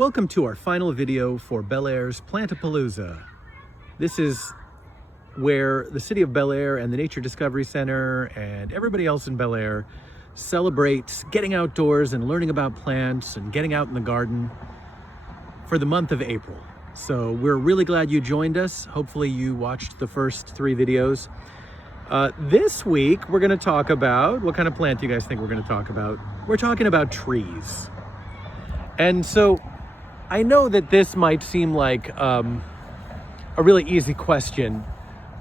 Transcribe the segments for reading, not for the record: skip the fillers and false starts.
Welcome to our final video for Bellaire's Palooza. This is where the city of Bellaire and the Nature Discovery Center and everybody else in Bellaire celebrates getting outdoors and learning about plants and getting out in the garden for the month of April. So we're really glad you joined us. Hopefully you watched the first 3 videos. This week we're going to talk about, what kind of plant do you guys think we're going to talk about? We're talking about trees. And so I know that this might seem like a really easy question,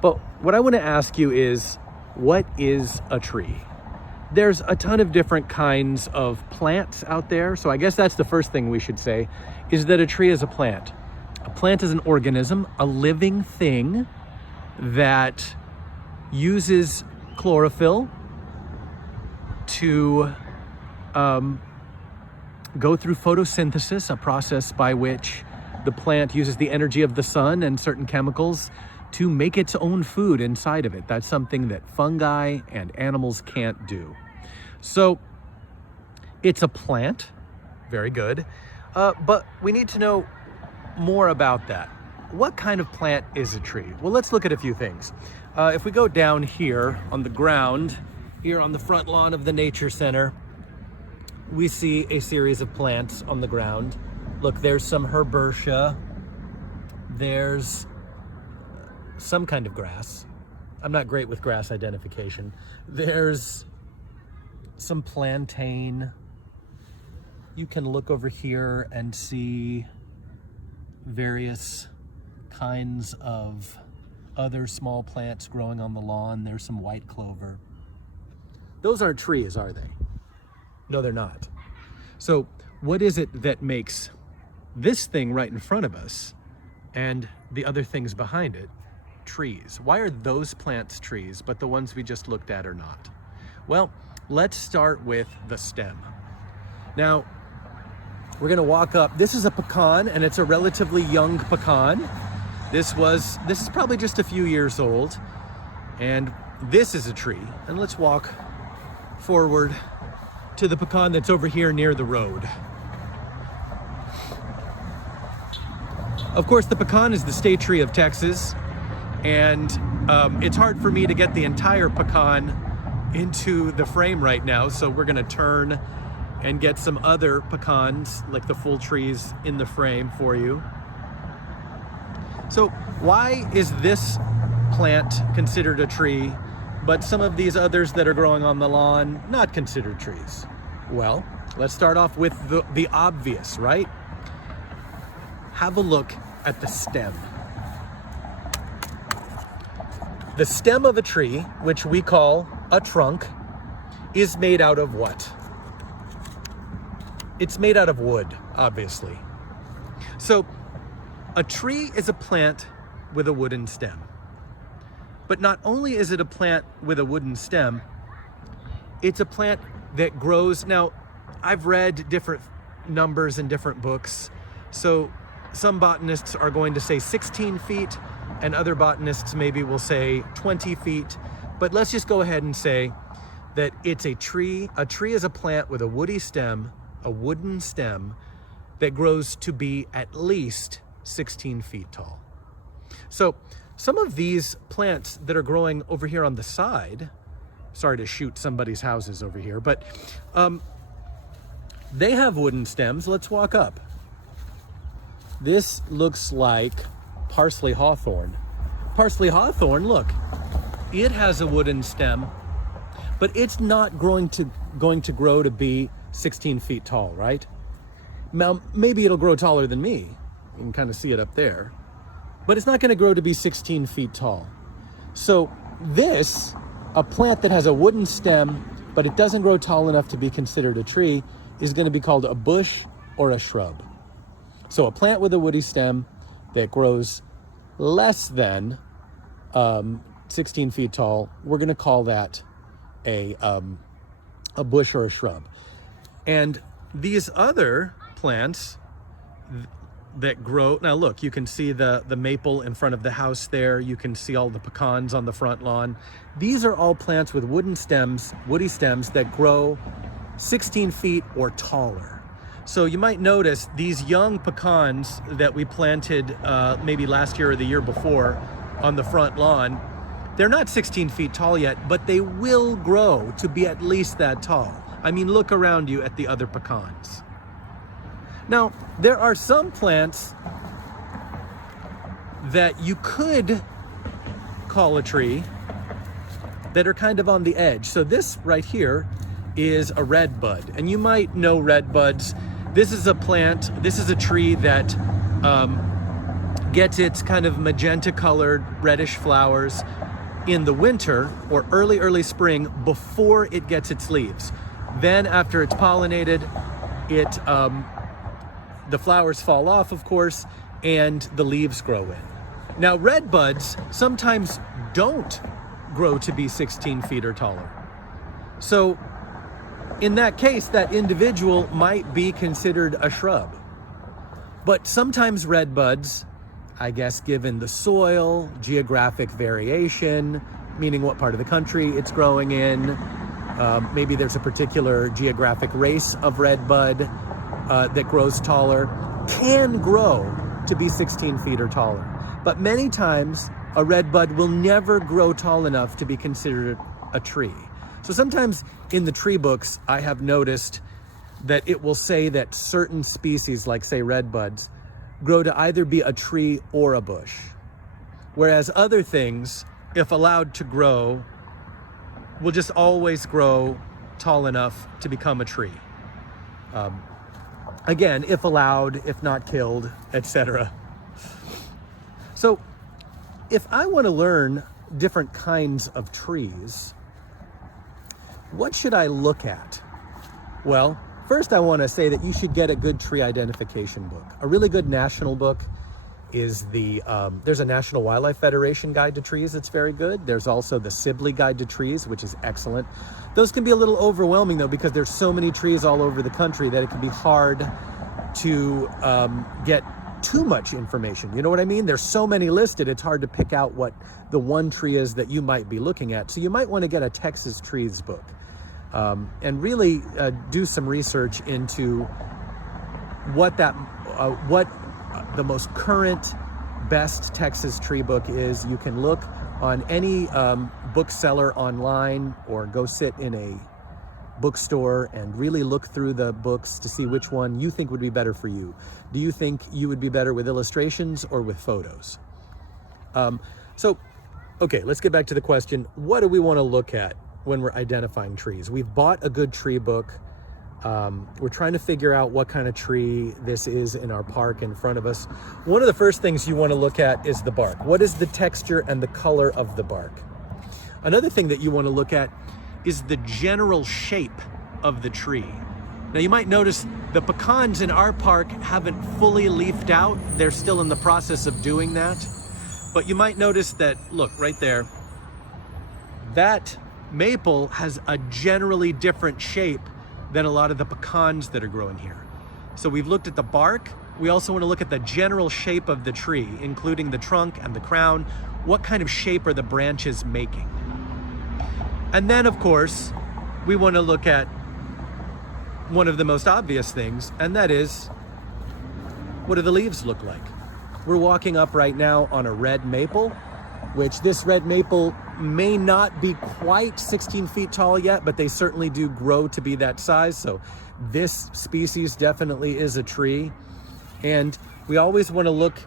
but what I want to ask you is, what is a tree? There's a ton of different kinds of plants out there, so I guess that's the first thing we should say, is that a tree is a plant. A plant is an organism, a living thing that uses chlorophyll to go through photosynthesis, a process by which the plant uses the energy of the sun and certain chemicals to make its own food inside of it. That's something that fungi and animals can't do. So it's a plant, very good, but we need to know more about that. What kind of plant is a tree? Well, let's look at a few things. If we go down here on the ground, here on the front lawn of the Nature Center, we see a series of plants on the ground. Look, there's some herbaceae. There's some kind of grass. I'm not great with grass identification. There's some plantain. You can look over here and see various kinds of other small plants growing on the lawn. There's some white clover. Those aren't trees, are they? No, they're not. So what is it that makes this thing right in front of us and the other things behind it trees? Why are those plants trees, but the ones we just looked at are not? Well, let's start with the stem. Now, we're gonna walk up. This is a pecan, and it's a relatively young pecan. This is probably just a few years old, and this is a tree. And let's walk forward to the pecan that's over here near the road. Of course, the pecan is the state tree of Texas, and it's hard for me to get the entire pecan into the frame right now, so we're gonna turn and get some other pecans, like the full trees, in the frame for you. So why is this plant considered a tree, but some of these others that are growing on the lawn not considered trees? Well, let's start off with the obvious, right? Have a look at the stem. The stem of a tree, which we call a trunk, is made out of what? It's made out of wood, obviously. So a tree is a plant with a wooden stem. But not only is it a plant with a wooden stem, it's a plant that grows. Now, I've read different numbers in different books. So some botanists are going to say 16 feet, and other botanists maybe will say 20 feet. But let's just go ahead and say that it's a tree. A tree is a plant with a woody stem, a wooden stem, that grows to be at least 16 feet tall. So some of these plants that are growing over here on the side, sorry to shoot somebody's houses over here, but they have wooden stems. Let's walk up. This looks like parsley hawthorn. Parsley hawthorn, look, it has a wooden stem, but it's not going to grow to be 16 feet tall, right? Now, maybe it'll grow taller than me. You can kind of see it up there, but it's not going to grow to be 16 feet tall. So this, a plant that has a wooden stem, but it doesn't grow tall enough to be considered a tree, is going to be called a bush or a shrub. So a plant with a woody stem that grows less than 16 feet tall, we're going to call that a bush or a shrub. And these other plants that grow, now look, you can see the maple in front of the house there. You can see all the pecans on the front lawn. These are all plants with woody stems that grow 16 feet or taller. So you might notice these young pecans that we planted maybe last year or the year before on the front lawn, they're not 16 feet tall yet, but they will grow to be at least that tall. I mean, look around you at the other pecans. Now, there are some plants that you could call a tree that are kind of on the edge. So this right here is a red bud, and you might know red buds. This is a plant, this is a tree that gets its kind of magenta colored reddish flowers in the winter or early spring before it gets its leaves. Then after it's pollinated, the flowers fall off, of course, and the leaves grow in. Now, red buds sometimes don't grow to be 16 feet or taller. So in that case, that individual might be considered a shrub. But sometimes red buds, I guess given the soil, geographic variation, meaning what part of the country it's growing in, maybe there's a particular geographic race of red bud that grows taller, can grow to be 16 feet or taller. But many times, a red bud will never grow tall enough to be considered a tree. So sometimes in the tree books, I have noticed that it will say that certain species, like say red buds, grow to either be a tree or a bush. Whereas other things, if allowed to grow, will just always grow tall enough to become a tree. Again, if allowed, if not killed, etc. So if I want to learn different kinds of trees, what should I look at? Well, first I want to say that you should get a good tree identification book. A really good national book is there's a National Wildlife Federation Guide to Trees that's very good. There's also the Sibley Guide to Trees, which is excellent. Those can be a little overwhelming though, because there's so many trees all over the country that it can be hard to get too much information. You know what I mean? There's so many listed, it's hard to pick out what the one tree is that you might be looking at. So you might want to get a Texas Trees book and really do some research into what the most current, best Texas tree book is. You can look on any bookseller online or go sit in a bookstore and really look through the books to see which one you think would be better for you. Do you think you would be better with illustrations or with photos? Okay, let's get back to the question. What do we want to look at when we're identifying trees? We've bought a good tree book. We're trying to figure out what kind of tree this is in our park in front of us. One of the first things you want to look at is the bark. What is the texture and the color of the bark? Another thing that you want to look at is the general shape of the tree. Now you might notice the pecans in our park haven't fully leafed out. They're still in the process of doing that. But you might notice that, look right there, that maple has a generally different shape than a lot of the pecans that are growing here. So we've looked at the bark. We also want to look at the general shape of the tree, including the trunk and the crown. What kind of shape are the branches making? And then, of course, we want to look at one of the most obvious things, and that is, what do the leaves look like? We're walking up right now on a red maple, which this red maple may not be quite 16 feet tall yet, but they certainly do grow to be that size. So this species definitely is a tree. And we always want to look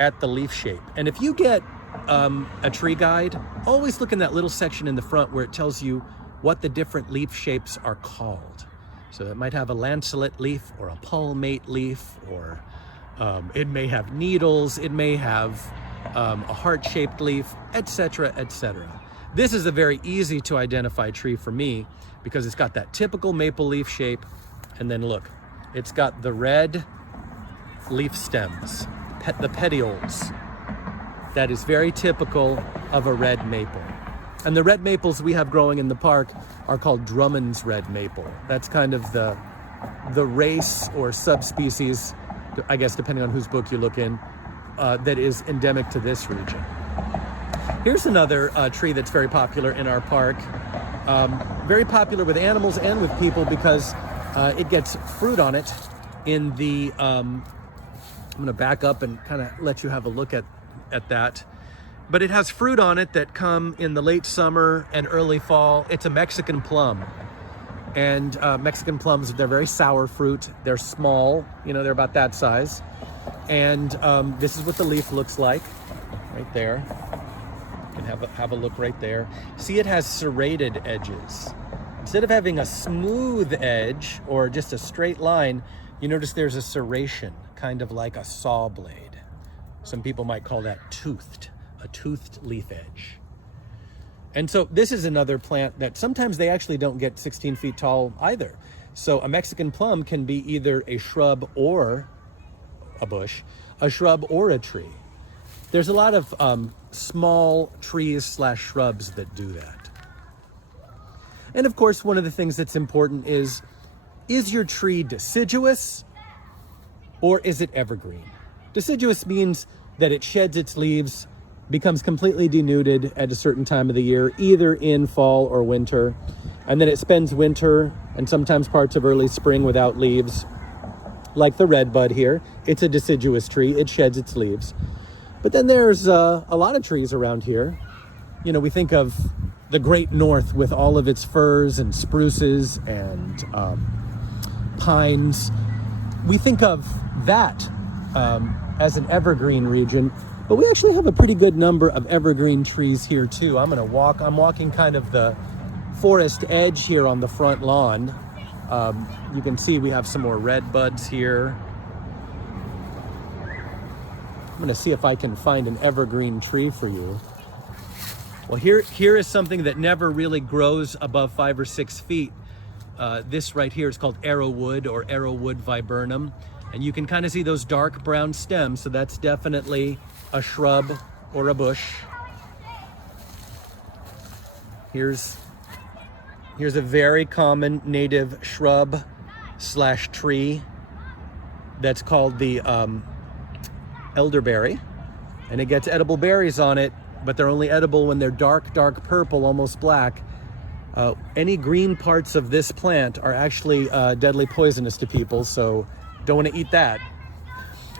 at the leaf shape. And if you get a tree guide, always look in that little section in the front where it tells you what the different leaf shapes are called. So it might have a lanceolate leaf or a palmate leaf, or it may have needles, it may have a heart-shaped leaf, etc., etc. This is a very easy to identify tree for me because it's got that typical maple leaf shape, and then look, it's got the red leaf stems, the petioles. That is very typical of a red maple. And the red maples we have growing in the park are called Drummond's red maple. That's kind of the race or subspecies, I guess depending on whose book you look in, that is endemic to this region. Here's another tree that's very popular in our park. Very popular with animals and with people because it gets fruit on it in the, I'm gonna back up and kind of let you have a look at that. But it has fruit on it that come in the late summer and early fall. It's a Mexican plum. And Mexican plums, they're very sour fruit. They're small, you know, they're about that size. And this is what the leaf looks like, right there. You can have a look right there. See, it has serrated edges. Instead of having a smooth edge or just a straight line, you notice there's a serration, kind of like a saw blade. Some people might call that toothed, a toothed leaf edge. And so this is another plant that sometimes they actually don't get 16 feet tall either. So a Mexican plum can be either a shrub or a bush, a shrub or a tree. There's a lot of small trees / shrubs that do that. And of course, one of the things that's important is your tree deciduous or is it evergreen? Deciduous means that it sheds its leaves, becomes completely denuded at a certain time of the year, either in fall or winter, and then it spends winter and sometimes parts of early spring without leaves, like the redbud here. It's a deciduous tree, it sheds its leaves. But then there's a lot of trees around here. You know, we think of the Great North with all of its firs and spruces and pines. We think of that as an evergreen region, but we actually have a pretty good number of evergreen trees here too. I'm walking kind of the forest edge here on the front lawn. You can see we have some more red buds here. I'm gonna see if I can find an evergreen tree for you. Well, here is something that never really grows above 5 or 6 feet. This right here is called arrowwood or arrowwood viburnum. And you can kind of see those dark brown stems, so that's definitely a shrub or a bush. Here's a very common native shrub / tree that's called the elderberry, and it gets edible berries on it, but they're only edible when they're dark purple, almost black. Any green parts of this plant are actually deadly poisonous to people, so don't want to eat that.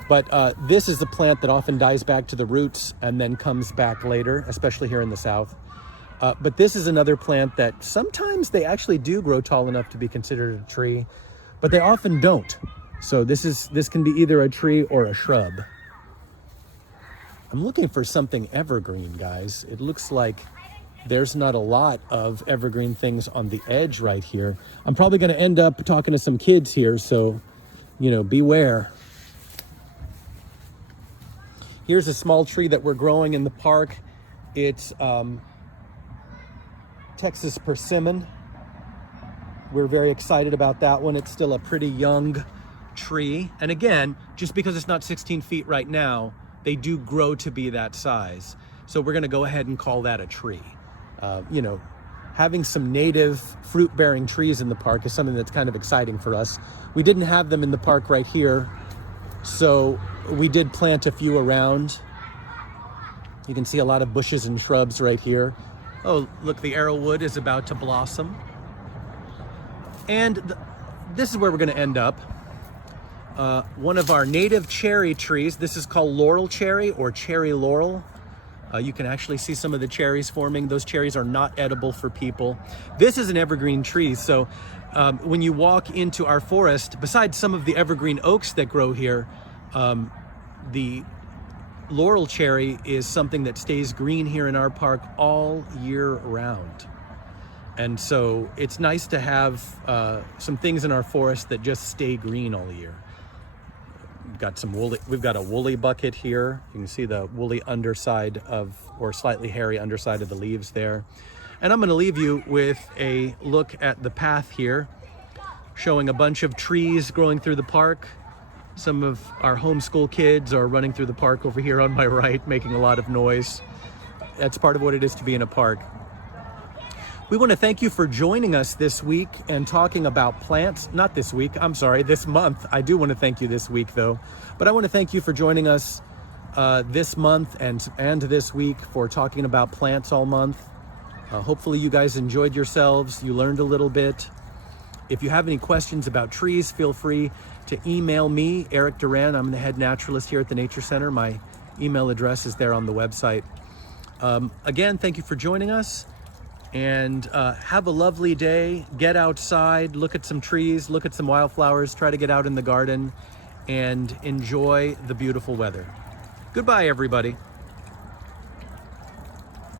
But this is the plant that often dies back to the roots and then comes back later, especially here in the South. But this is another plant that sometimes they actually do grow tall enough to be considered a tree, but they often don't. So this can be either a tree or a shrub. I'm looking for something evergreen, guys. It looks like there's not a lot of evergreen things on the edge right here. I'm probably going to end up talking to some kids here, so, you know, beware. Here's a small tree that we're growing in the park. It's Texas persimmon. We're very excited about that one. It's still a pretty young tree. And again, just because it's not 16 feet right now, they do grow to be that size. So we're gonna go ahead and call that a tree. You know, having some native fruit-bearing trees in the park is something that's kind of exciting for us. We didn't have them in the park right here, so we did plant a few around. You can see a lot of bushes and shrubs right here. Oh, look, the arrowwood is about to blossom. And this is where we're gonna end up. One of our native cherry trees. This is called laurel cherry or cherry laurel. You can actually see some of the cherries forming. Those cherries are not edible for people. This is an evergreen tree, so when you walk into our forest, besides some of the evergreen oaks that grow here, the laurel cherry is something that stays green here in our park all year round. And so it's nice to have some things in our forest that just stay green all year. We've got a woolly bucket here. You can see the woolly underside or slightly hairy underside of the leaves there. And I'm gonna leave you with a look at the path here, showing a bunch of trees growing through the park. Some of our homeschool kids are running through the park over here on my right, making a lot of noise. That's part of what it is to be in a park. We want to thank you for joining us this week and talking about plants. Not this week, I'm sorry, this month. I do want to thank you this week though. But I want to thank you for joining us this month and this week for talking about plants all month. Hopefully you guys enjoyed yourselves. You learned a little bit. If you have any questions about trees, feel free to email me, Eric Duran. I'm the head naturalist here at the Nature Center. My email address is there on the website. Again, thank you for joining us, and have a lovely day. Get outside, look at some trees, look at some wildflowers, try to get out in the garden, and enjoy the beautiful weather. Goodbye, everybody.